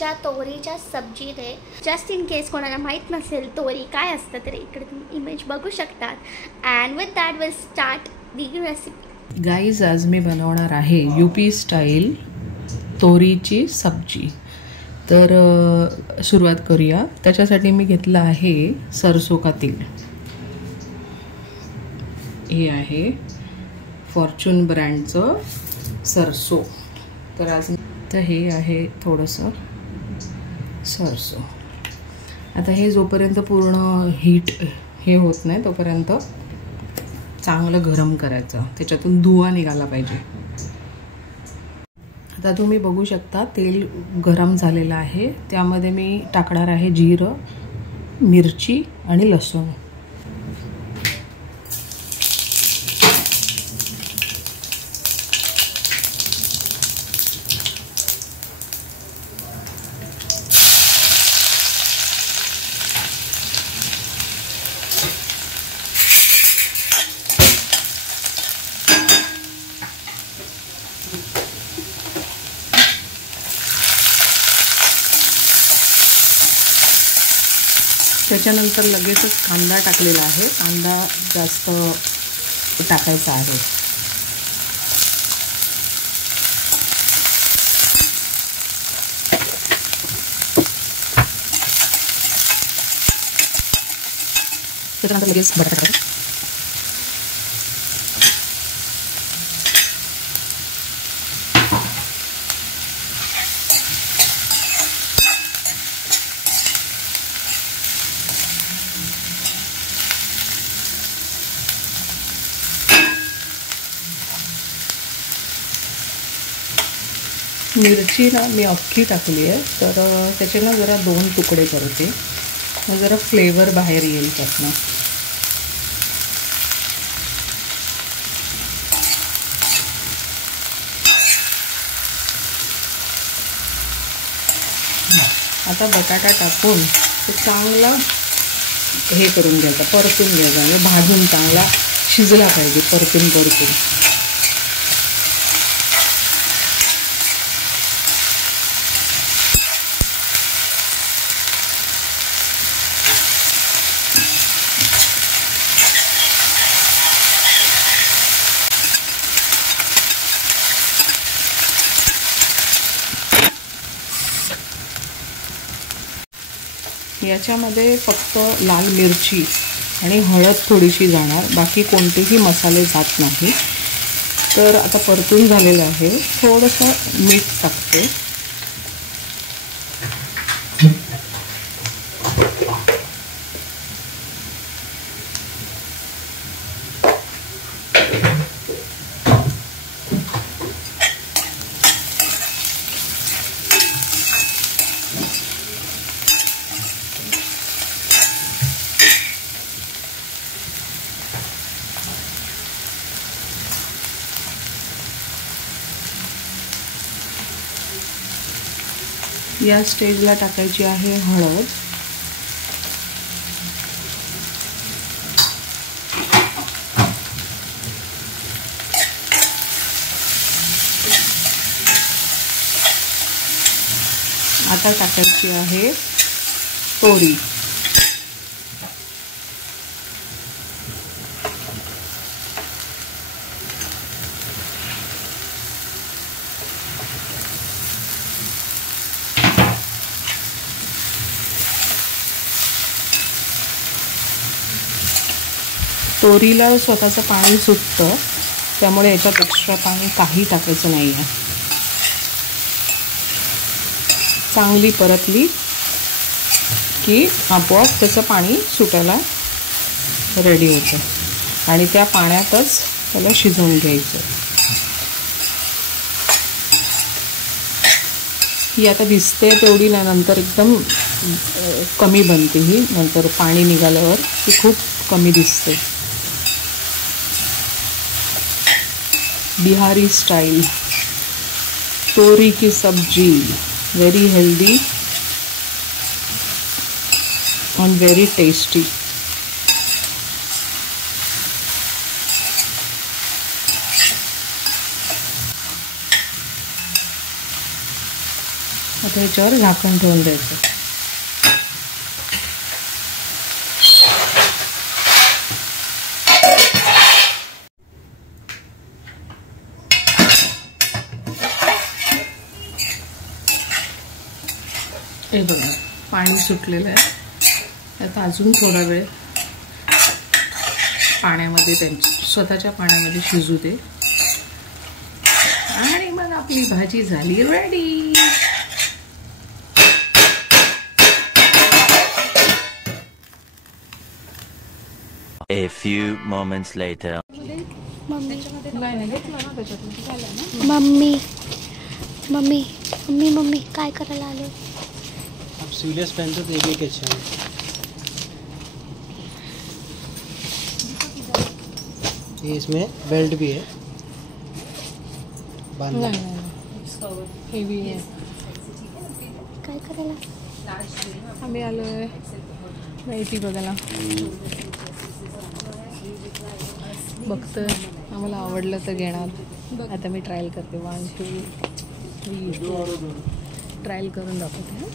आजच्या तोरीच्या सब्जीने, just in case कोणाला माहीत नसेल तोरी काय असतं, तर इकडे तुम्ही इमेज बघू शकतात. And with that will start the recipe. Guys, आज मी बनवणार आहे यूपी स्टाईल तोरीची सब्जी. तर सुरुवात करूया. त्याच्यासाठी मी घेतलं आहे सरसो का तेल. हे आहे फॉर्च्यून ब्रँडचं सरसो. तर आज हे आहे थोडंसं सरसो. आता हे जोपर्यंत पूर्ण हीट हे होत नाही तोपर्यंत चांगलं गरम करायचं, त्याच्यातून धुवा निघाला पाहिजे. आता तुम्ही बघू शकता तेल गरम झालेलं आहे. त्यामध्ये मी टाकणार आहे जिरं, मिरची आणि लसूण. त्याच्यानंतर लगेचच कांदा टाकलेला आहे. कांदा जास्त टाकायचा आहे. त्याच्यानंतर लगेच बटाटा टाकायचा. मिरची ना मी अख्खी टाकली आहे, तर त्याचे ना जरा 2 तुकडे करते, मग जरा फ्लेवर बाहेर येईल त्यातनं. आता बटाटा टाकून ते चांगला हे करून घ्यायचा, परतून घ्यायचा, म्हणजे भाजून चांगला शिजला पाहिजे परतून. याच्यामध्ये फक्त लाल मिरची आणि हळद थोडीशी जाणार, बाकी कोणतेही मसाले जात नाही. तर आता परतून झालेलं आहे. थोडंसं मीठ टाकते. या स्टेजला टाकायची आहे हळद. आता टाकायची आहे तोरी. तोरीला स्वतःचं पाणी सुटतं, त्यामुळे याच्यात एक्स्ट्रा पाणी काही टाकायचं नाही आहे. चांगली परतली की आपोआप त्याचं पाणी सुटायला रेडी होतं आणि त्या पाण्यातच त्याला शिजवून घ्यायचं. ही आता दिसते तेवढी ना, नंतर एकदम कमी बनते. ही नंतर पाणी निघाल्यावर ती खूप कमी दिसते. बिहारी स्टाइल तोरी की सब्जी, very healthy and very tasty. आता ह्याच्यावर झाकण ठेवून द्यायचं. हे बघा पाणी सुटलेलं आहे. आता अजून थोडा वेळ पाण्यामध्ये स्वतःच्या पाण्यामध्ये शिजू दे आणि मग आपली भाजी झाली ready. A few moments later. Mummy काय करायला आले? अब सीरियस पहन तो देखिए कैसे ये इसमें बेल्ट भी है बांधना. हेवी आहे. काय करायला आम्ही आलोय माहिती बघायला. बघतोय आम्हाला आवडलं तर घेणार. आता मी ट्रायल करते. 1 2 3 ट्रायल करून दाखवते.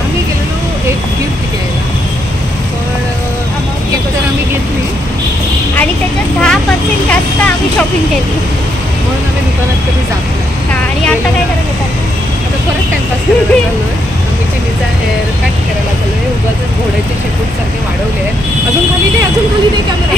आम्ही गेलेलो एक गिफ्ट घ्यायला. पण गिफ्ट तर आम्ही घेतली आणि त्याच्यात 10% जास्त आम्ही शॉपिंग केली म्हणून आम्ही दुकानात कधी जात नाही. आणि आता काय करायला येतात? आता परत टाइमपास करायला चाललोय. आम्ही चिनीचा हेअर कट करायला चाललोय. उगाच घोड्याचे शेपूट सारखे वाढवले आहे. अजून खाली नाही कॅमेरा.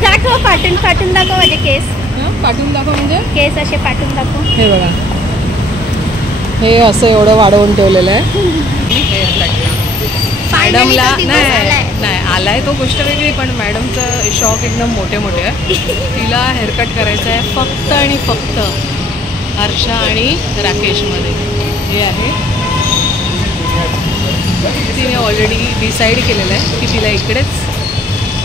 दाखव, पाठून दाखव माझे केस. पाठवून दाखव म्हणजे केस असे पाठून दाखव. हे बघा हे असं एवढं वाढवून ठेवलेलं आहे. हेअर कटला मॅडमला नाही आलाय तो गोष्ट वेगळी. पण मॅडमचं शॉक एकदम मोठे आहे. तिला हेअरकट करायचं आहे फक्त आणि फक्त हर्षा आणि राकेशमध्ये. हे आहे तिने ऑलरेडी डिसाईड केलेलं आहे की तिला इकडेच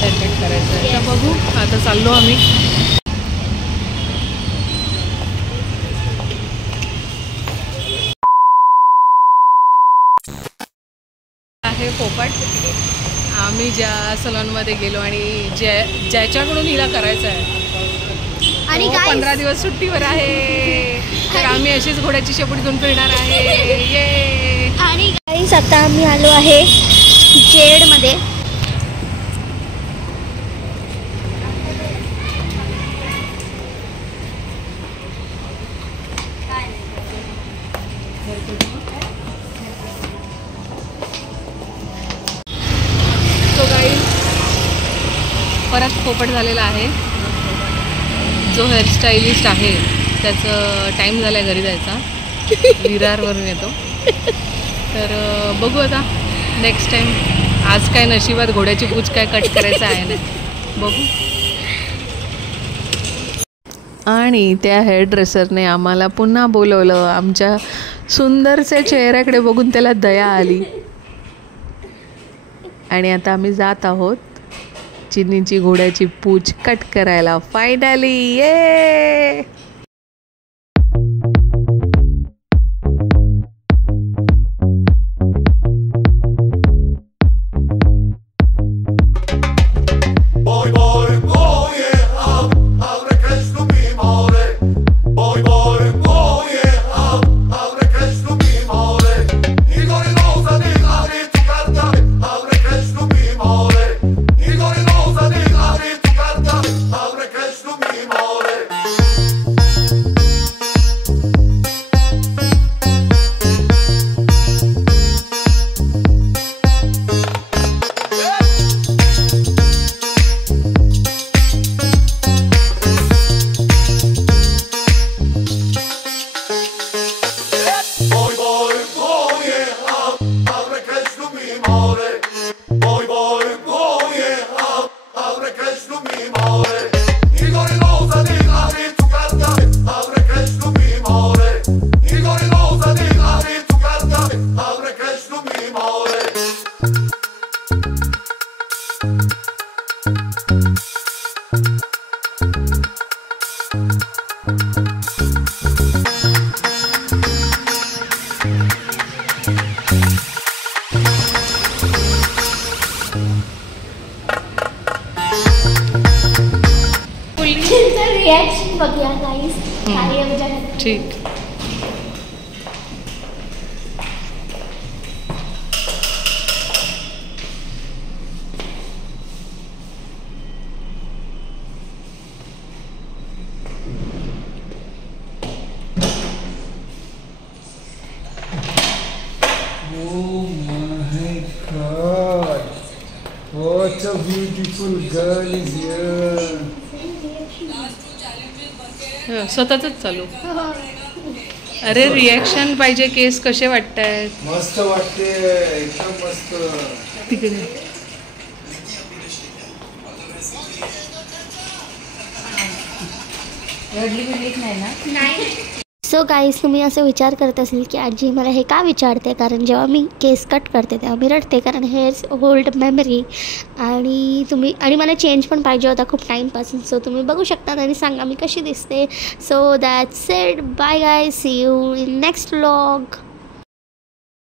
हेअरकट करायचं आहे. तर बघू आता चाललो आम्ही. आहे पोपट. आम्ही ज्या सलॉनमध्ये गेलो आणि ज्याच्याकडून हिला करायचं आहे आणि 15 दिवस सुट्टीवर आहे. तर आम्ही अशीच घोड्याची शेपूट घेऊन फिरणार आहे. ये. आणि गाईस आता आम्ही आलो आहे जेडमध्ये. परत पोपट झालेला आहे. जो हेअरस्टाईलिस्ट आहे त्याचं टाईम झाला आहे घरी जायचा. विरारवरून येतो. तर बघू आता नेक्स्ट टाईम. आज काय नशिबात घोड्याची पूछ काय कट करायचं आहे ना, बघू. आणि त्या हेअर ड्रेसरने आम्हाला पुन्हा बोलवलं. आमच्या सुंदरच्या चेहऱ्याकडे बघून त्याला दया आली. आणि आता आम्ही जात आहोत चिन्नीची घोड्याची पूछ कट करायला. फायनली ये. ठीक. Oh my God! What a beautiful girl is here. स्वतःच चालू. अरे रिॲक्शन पाहिजे. केस कसे वाटतायत? मस्त वाटते, एकदम मस्त. तिकडे सो गाईज, तुम्ही असं विचार करत असेल की आजी मला हे का विचारते, कारण जेव्हा मी केस कट करते तेव्हा मी रडते, कारण हेअर्स होल्ड मेमरी. आणि मला चेंज पण पाहिजे होता खूप टाईमपासून. सो तुम्ही बघू शकता आणि सांगा मी कशी दिसते. So that's it. Bye guys, see you in next vlog.